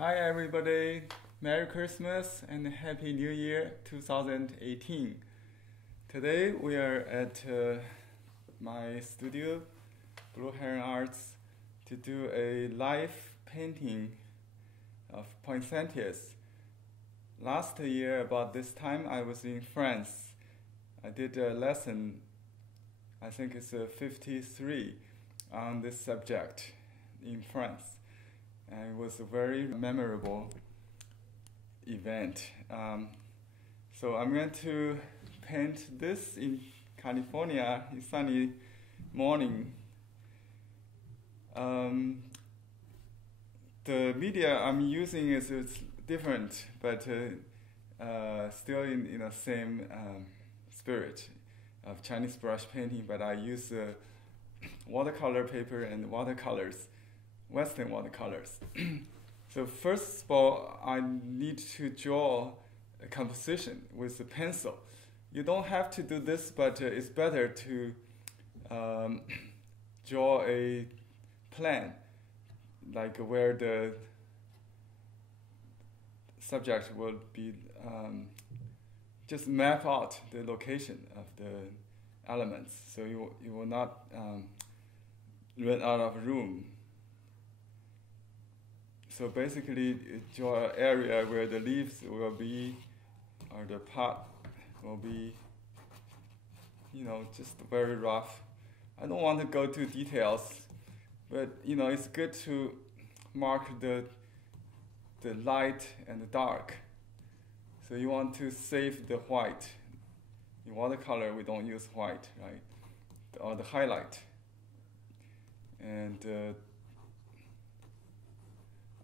Hi everybody, Merry Christmas and Happy New Year 2018. Today we are at my studio, Blue Heron Arts, to do a live painting of Poinsettias. Last year about this time I was in France. I did a lesson, I think it's 53, on this subject in France. And it was a very memorable event. So I'm going to paint this in California, in sunny morning. The media I'm using is different, but still in the same spirit of Chinese brush painting, but I use watercolor paper and watercolors. Western watercolors. So first of all, I need to draw a composition with a pencil. You don't have to do this, but it's better to draw a plan, like where the subject will be, just map out the location of the elements, so you will not run out of room. So basically, draw an area where the leaves will be, or the pot will be, just very rough. I don't want to go to details, but it's good to mark the light and the dark. So you want to save the white. In watercolor, we don't use white, right? Or the highlight. And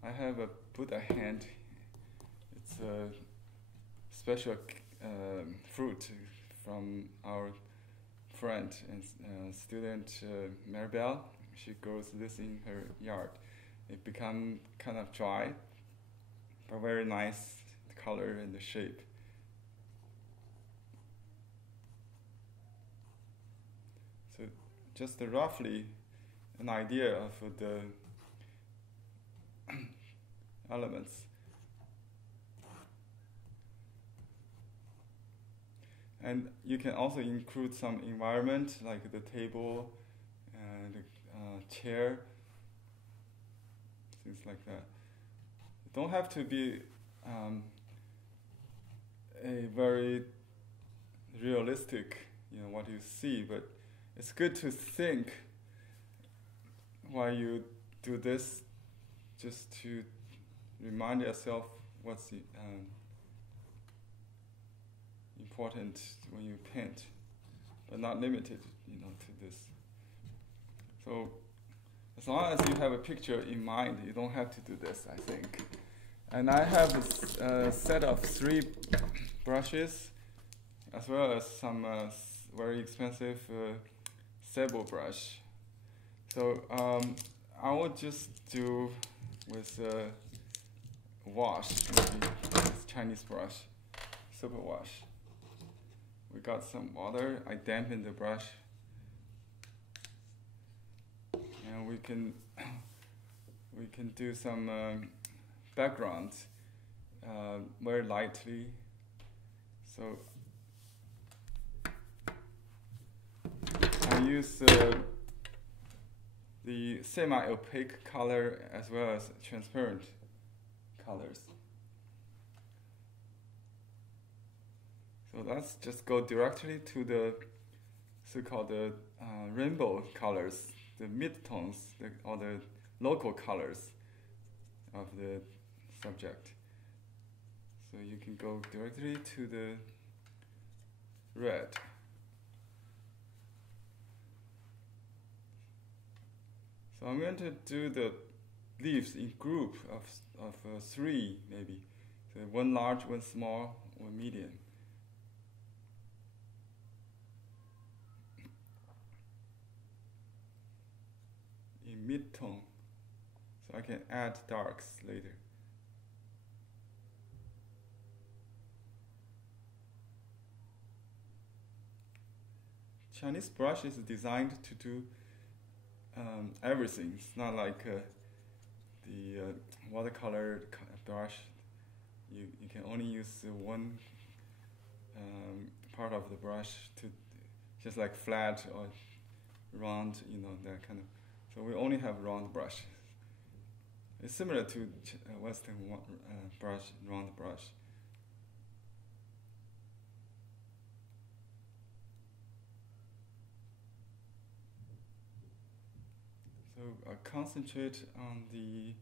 I have a Buddha hand. It's a special fruit from our friend and student Maribel. She grows this in her yard. It become kind of dry, but very nice color and the shape. So just roughly an idea of the elements. And you can also include some environment, like the table and the chair, things like that. It don't have to be a very realistic, what you see, but it's good to think while you do this, just to remind yourself what's important when you paint, but not limited, to this. So as long as you have a picture in mind, you don't have to do this, I think. And I have a set of 3 brushes, as well as some very expensive sable brush. So I will just do with wash, maybe this Chinese brush, super wash. We got some water. I dampen the brush, and we can do some background very lightly. So I use the semi-opaque color as well as transparent colors. So let's just go directly to the so-called rainbow colors, the mid-tones, or the local colors of the subject. So you can go directly to the red. So I'm going to do the leaves in group of 3 maybe. So 1 large, 1 small, 1 medium. In mid-tone, so I can add darks later. Chinese brush is designed to do everything. It's not like the watercolor brush, you can only use one part of the brush to just like flat or round, that kind of. So we only have round brush. It's similar to Western brush, round brush. So concentrate on the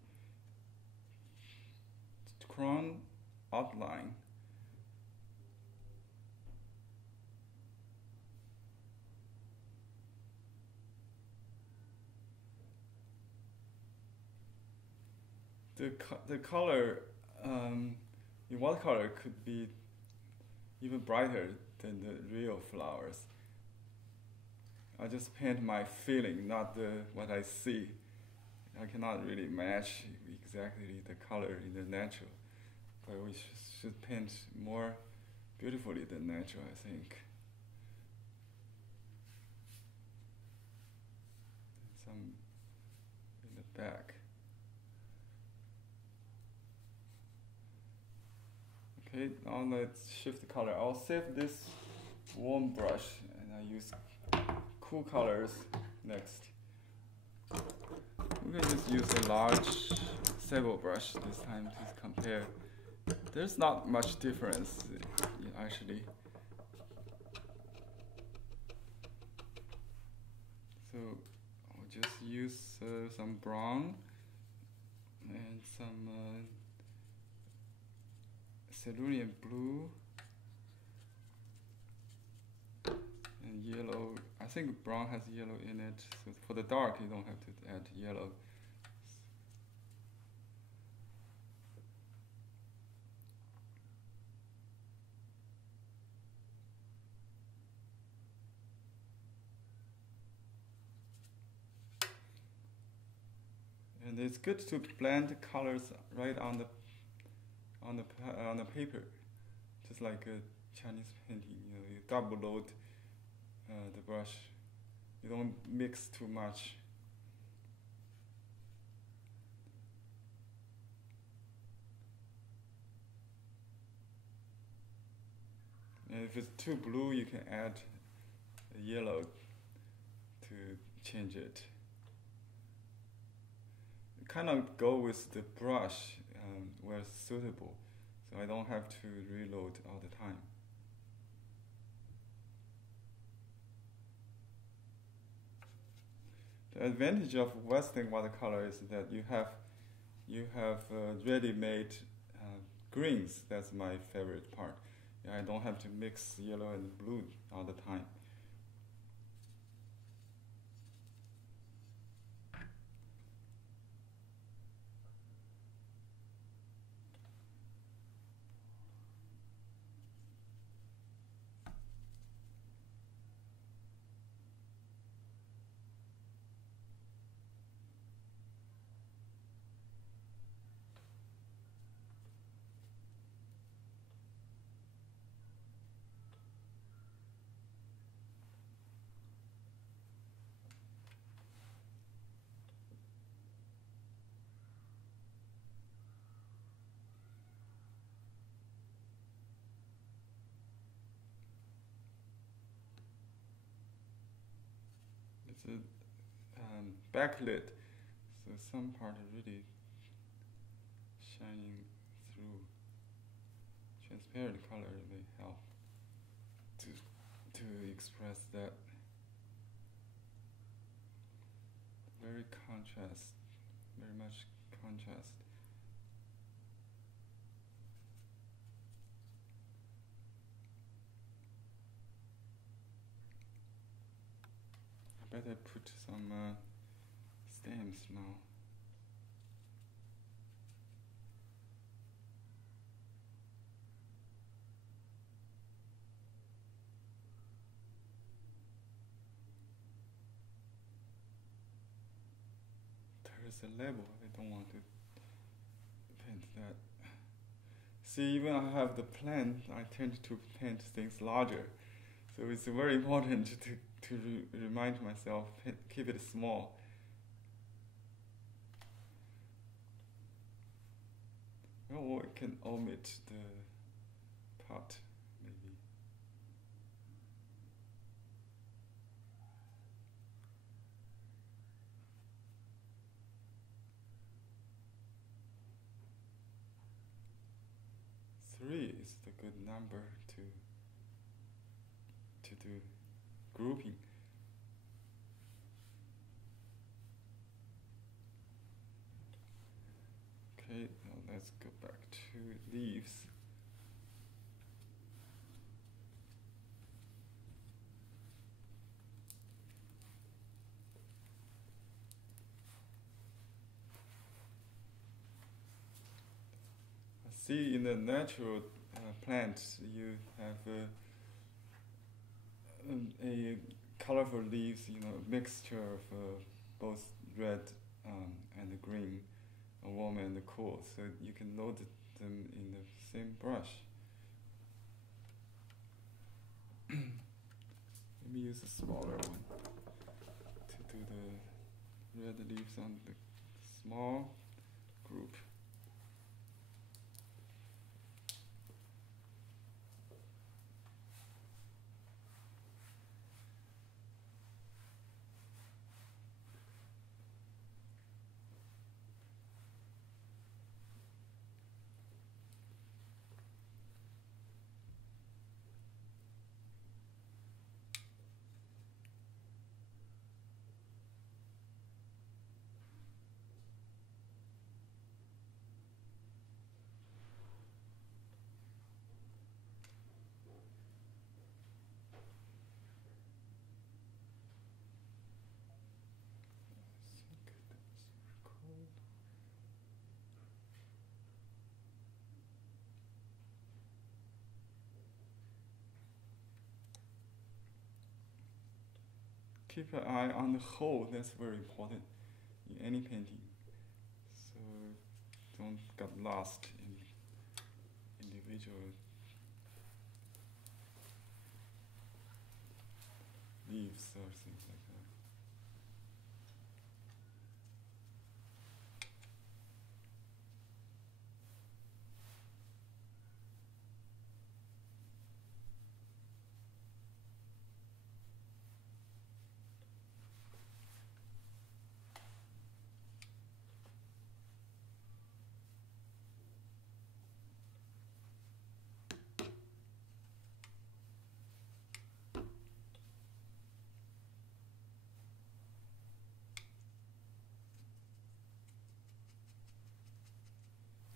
crown outline. The color in watercolor could be even brighter than the real flowers. I just paint my feeling, not what I see. I cannot really match exactly the color in the natural, but we should paint more beautifully than natural, I think. Some in the back. Okay, now let's shift the color. I'll save this warm brush and I use cool colors next. We can just use a large sable brush this time to compare. There's not much difference actually. So I'll just use some brown and some cerulean blue and yellow. I think brown has yellow in it, so for the dark you don't have to add yellow. And it's good to blend the colors right on the paper, just like a Chinese painting. You double load the brush. You don't mix too much. And if it's too blue, you can add a yellow to change it. Kind of go with the brush where suitable, so I don't have to reload all the time. The advantage of Western watercolor is that you have ready-made greens. That's my favorite part. I don't have to mix yellow and blue all the time. It's a backlit, so some part are really shining through. Transparent color may help to express that. Very much contrast. I better put some stems now. There's a label, I don't want to paint that. See, even I have the plan, I tend to paint things larger. So it's very important to remind myself, keep it small. Or I can omit the part, maybe. Three is the good number to do grouping. Okay, now let's go back to leaves. I see in the natural plants you have a colorful leaves, mixture of both red and green, warm and cool, so you can load them in the same brush. Maybe use a smaller one to do the red leaves on the small group. Keep an eye on the whole, that's very important in any painting. So don't get lost in individual leaves or things like that.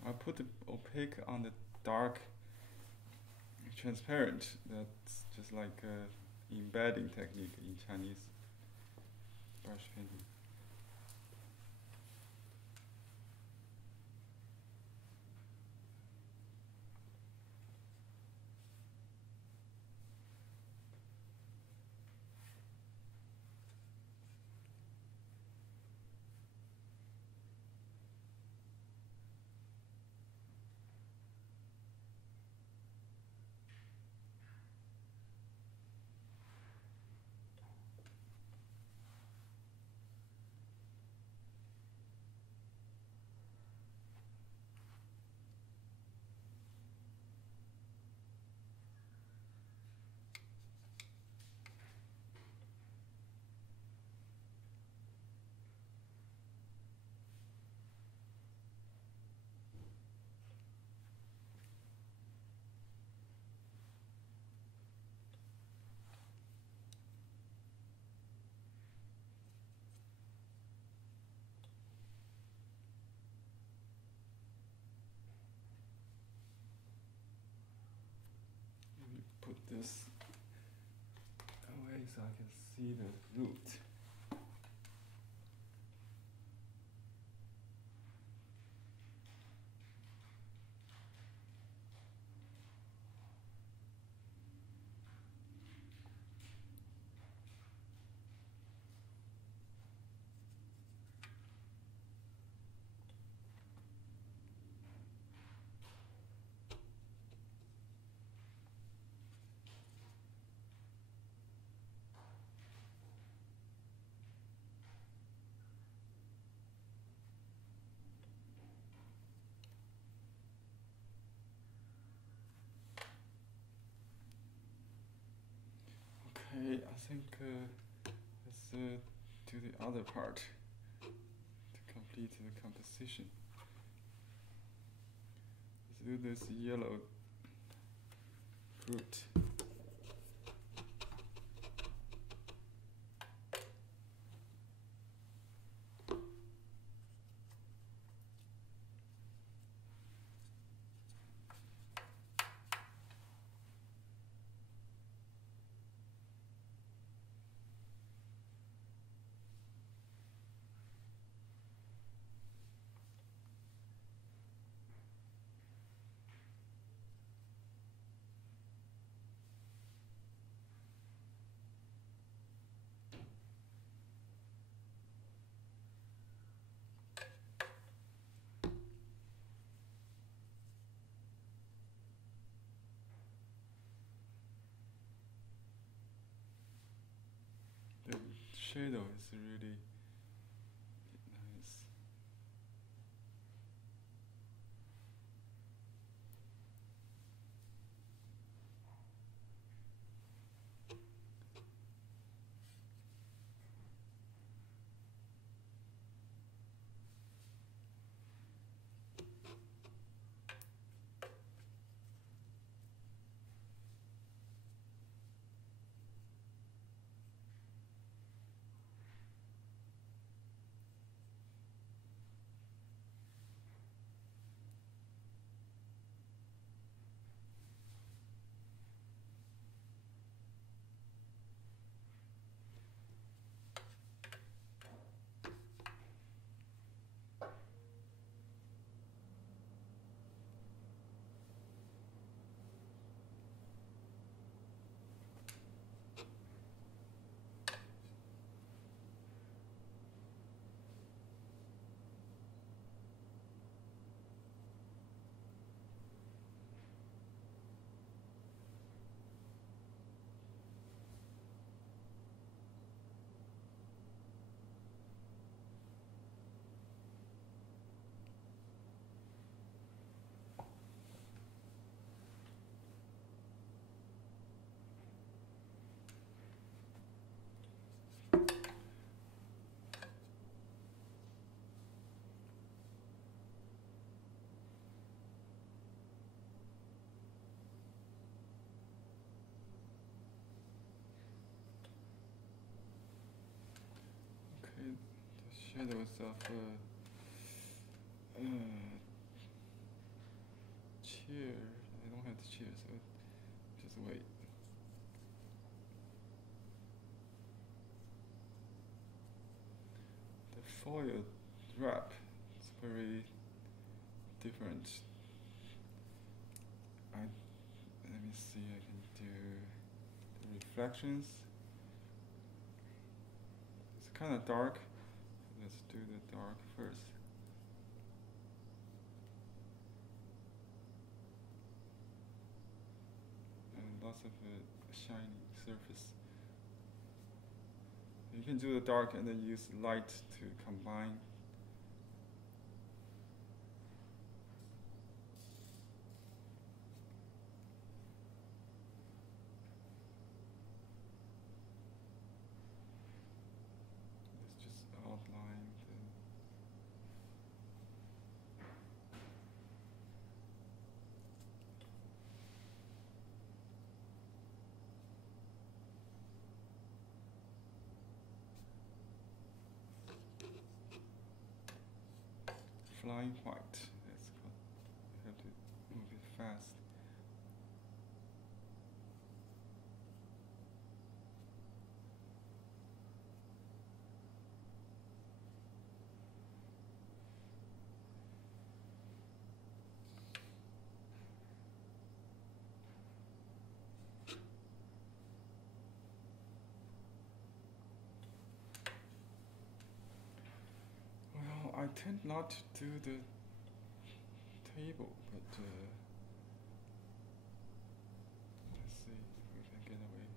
I put the opaque on the dark transparent. That's just like embedding technique in Chinese brush painting. Put this away so I can see the root. Okay, I think let's do the other part to complete the composition. Let's do this yellow fruit. The shadow is really nice. Okay, the shadows of chair. I don't have the chair, so just wait. The foil wrap is very different. Let me see, I can do the reflections. It's kind of dark. Let's do the dark first. And lots of shiny surface. You can do the dark and then use light to combine. Let's just outline the flying white. That's what you have to move it fast. Well, I tend not to do the table, but let's see if we can get away.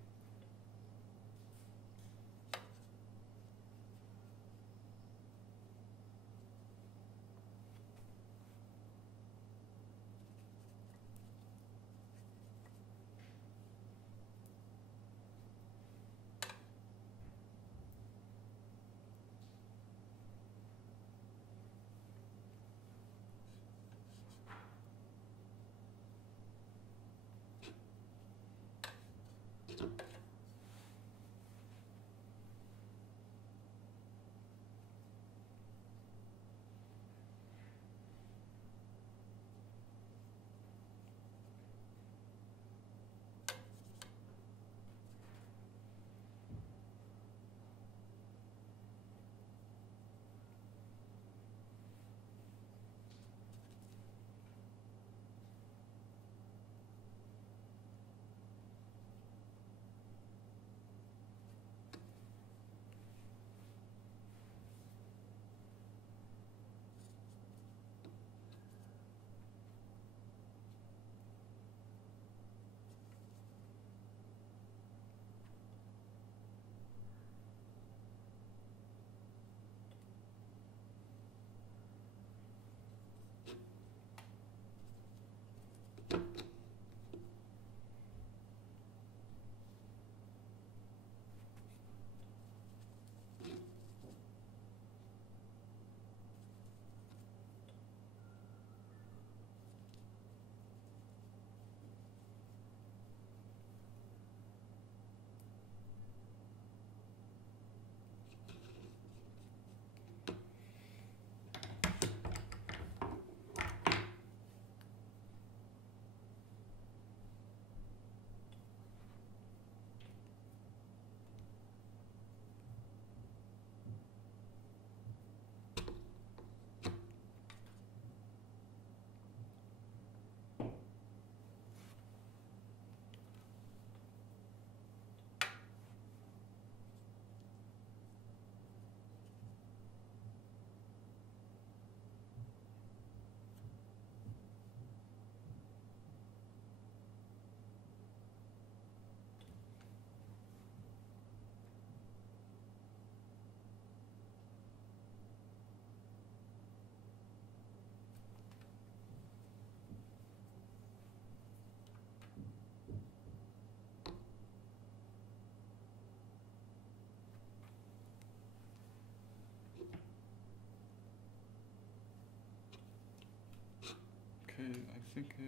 Okay, I think I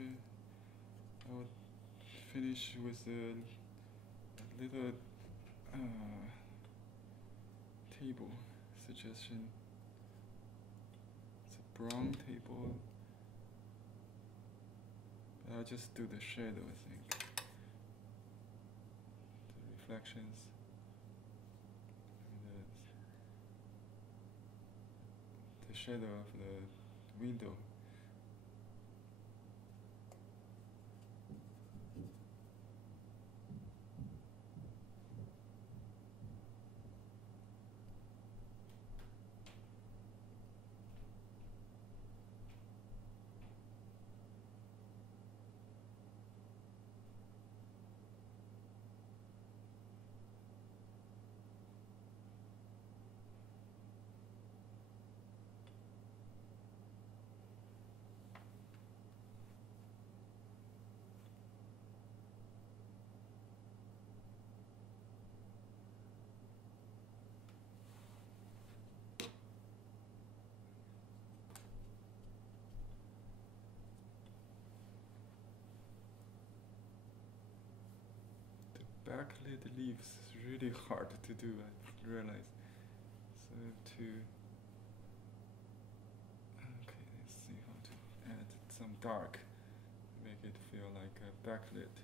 will finish with a little table suggestion. It's a brown table. I'll just do the shadow, I think. The reflections. And the shadow of the window. Backlit leaves is really hard to do, I realize. So okay, let's see how to add some dark, make it feel like a backlit.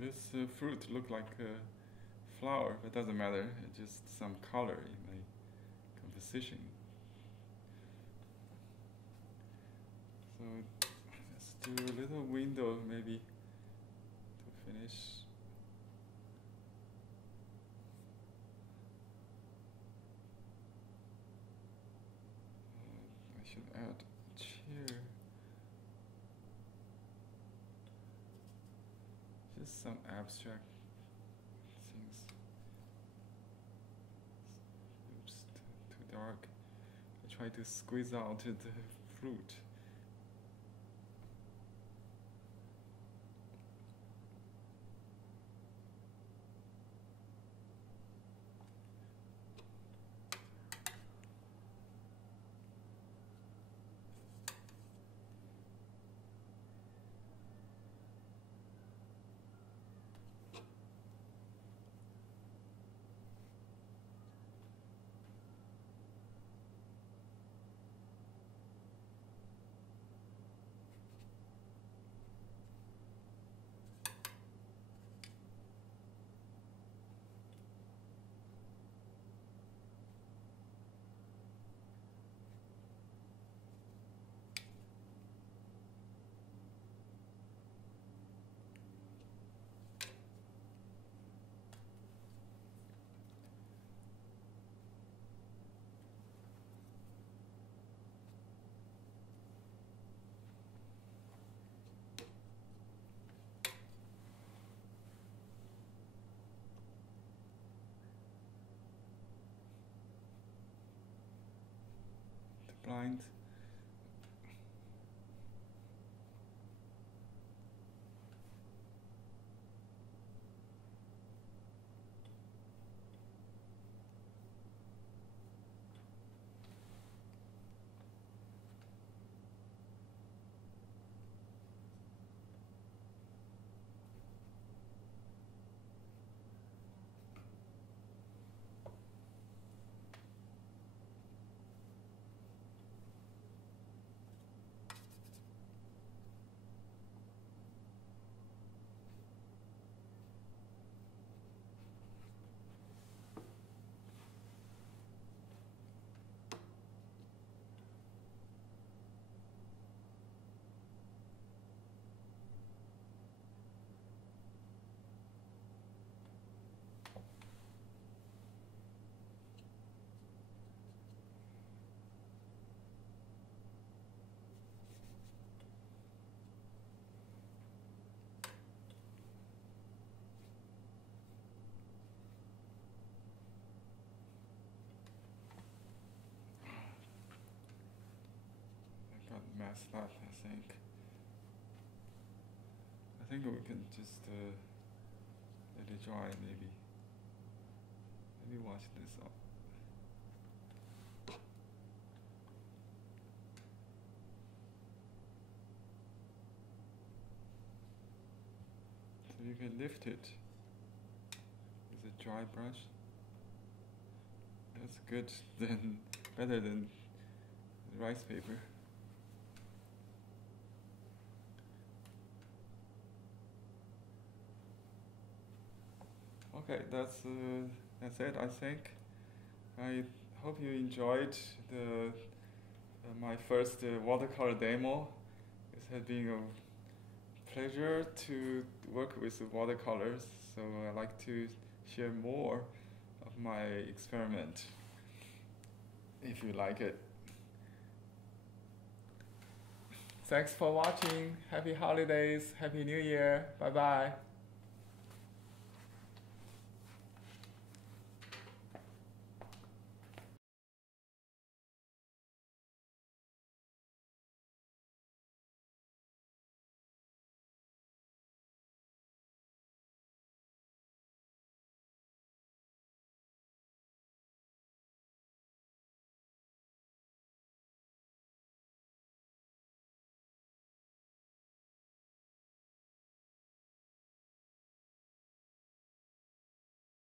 This fruit look like flower, but it doesn't matter. It's just some color in my composition. So let's do a little window maybe to finish. I should add a chair. Just some abstract things. Oops, too dark. I try to squeeze out the fruit. Blind. Messed up, I think. I think we can just let it dry, maybe. Maybe wash this up. So you can lift it with a dry brush. That's good, better than rice paper. Okay, that's it. I think. I hope you enjoyed my first watercolor demo. It has been a pleasure to work with watercolors. So I like to share more of my experiment. If you like it. Thanks for watching. Happy holidays. Happy New Year. Bye bye.